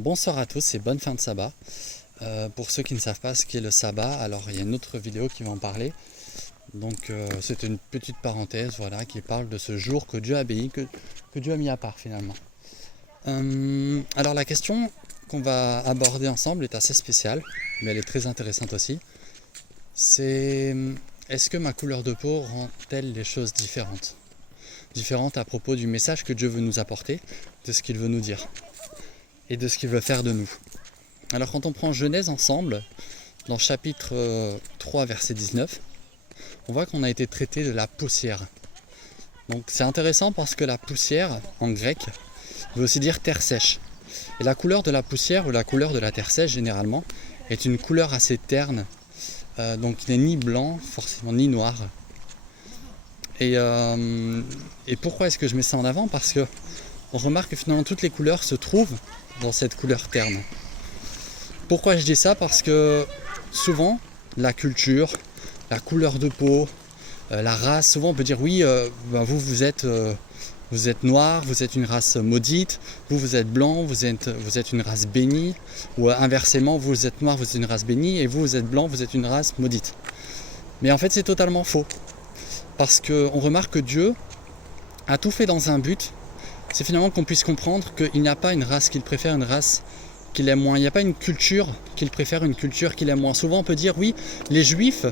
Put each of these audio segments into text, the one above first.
Bonsoir à tous et bonne fin de sabbat. Pour ceux qui ne savent pas ce qu'est le sabbat, alors il y a une autre vidéo qui va en parler. Donc c'est une petite parenthèse voilà, qui parle de ce jour que Dieu a béni, que Dieu a mis à part finalement. Alors la question qu'on va aborder ensemble est assez spéciale, mais elle est très intéressante aussi. C'est est-ce que ma couleur de peau rend-elle les choses différentes? Différentes à propos du message que Dieu veut nous apporter, de ce qu'il veut nous dire et de ce qu'il veut faire de nous. Alors quand on prend Genèse ensemble, dans chapitre 3 verset 19, on voit qu'on a été traité de la poussière. Donc c'est intéressant parce que la poussière, en grec, veut aussi dire terre sèche. Et la couleur de la poussière ou la couleur de la terre sèche généralement est une couleur assez terne, donc qui n'est ni blanc forcément ni noir. Et pourquoi est-ce que je mets ça en avant? Parce que on remarque que finalement toutes les couleurs se trouvent dans cette couleur terne. Pourquoi je dis ça? Parce que souvent la culture, la couleur de peau, la race, souvent on peut dire oui, vous êtes noir, vous êtes une race maudite, vous êtes blanc, vous êtes une race bénie, ou inversement vous êtes noir, vous êtes une race bénie, et vous êtes blanc, vous êtes une race maudite. Mais en fait c'est totalement faux. Parce qu'on remarque que Dieu a tout fait dans un but, c'est finalement qu'on puisse comprendre qu'il n'y a pas une race qu'il préfère, une race qu'il aime moins. Il n'y a pas une culture qu'il préfère, une culture qu'il aime moins. Souvent on peut dire oui, les juifs,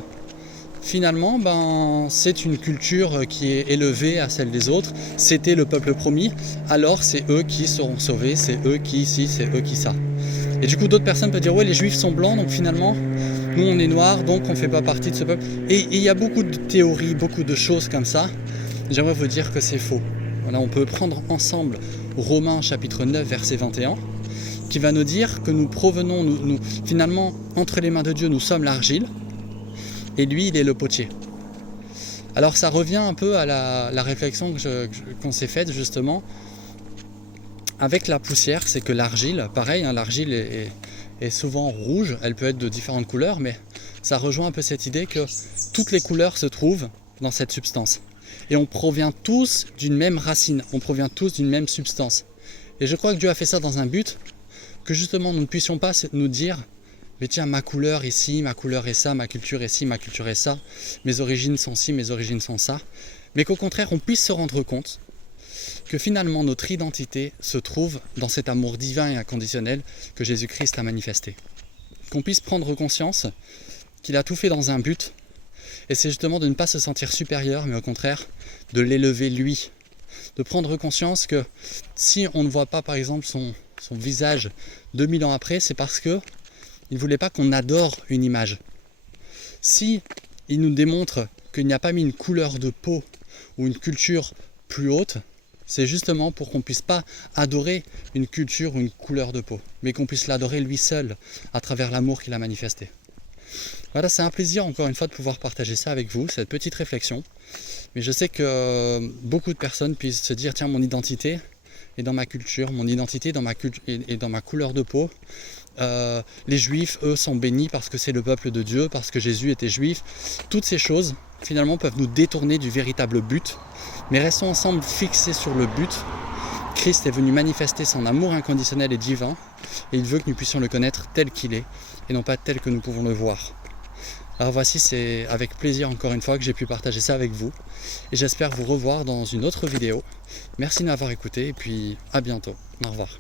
finalement, c'est une culture qui est élevée à celle des autres. C'était le peuple promis, alors c'est eux qui seront sauvés, c'est eux qui ici, c'est eux qui ça. Et du coup d'autres personnes peuvent dire ouais, les juifs sont blancs, donc finalement nous on est noirs, donc on ne fait pas partie de ce peuple. Et il y a beaucoup de théories, beaucoup de choses comme ça. J'aimerais vous dire que c'est faux. Voilà, on peut prendre ensemble Romains chapitre 9 verset 21 qui va nous dire que nous provenons, nous finalement entre les mains de Dieu nous sommes l'argile et lui il est le potier. Alors ça revient un peu à la réflexion qu'on s'est faite justement avec la poussière, c'est que l'argile, pareil, hein, l'argile est souvent rouge, elle peut être de différentes couleurs, mais ça rejoint un peu cette idée que toutes les couleurs se trouvent dans cette substance. Et on provient tous d'une même racine, on provient tous d'une même substance. Et je crois que Dieu a fait ça dans un but, que justement nous ne puissions pas nous dire mais tiens, ma couleur ici, ma couleur est ça, ma culture est ci, ma culture est ça, mes origines sont ci, mes origines sont ça, mais qu'au contraire on puisse se rendre compte que finalement notre identité se trouve dans cet amour divin et inconditionnel que Jésus-Christ a manifesté. Qu'on puisse prendre conscience qu'il a tout fait dans un but, et c'est justement de ne pas se sentir supérieur, mais au contraire de l'élever lui. De prendre conscience que si on ne voit pas par exemple son visage 2000 ans après, c'est parce que il ne voulait pas qu'on adore une image. Si il nous démontre qu'il n'y a pas mis une couleur de peau ou une culture plus haute, c'est justement pour qu'on ne puisse pas adorer une culture ou une couleur de peau, mais qu'on puisse l'adorer lui seul à travers l'amour qu'il a manifesté. Voilà, c'est un plaisir encore une fois de pouvoir partager ça avec vous, cette petite réflexion. Mais je sais que beaucoup de personnes puissent se dire tiens, mon identité est dans ma culture, mon identité est dans ma couleur de peau. Les juifs, eux, sont bénis parce que c'est le peuple de Dieu, parce que Jésus était juif. Toutes ces choses, finalement, peuvent nous détourner du véritable but. Mais restons ensemble fixés sur le but. Christ est venu manifester son amour inconditionnel et divin, et il veut que nous puissions le connaître tel qu'il est, et non pas tel que nous pouvons le voir. Alors voici, c'est avec plaisir encore une fois que j'ai pu partager ça avec vous, et j'espère vous revoir dans une autre vidéo. Merci de m'avoir écouté, et puis à bientôt. Au revoir.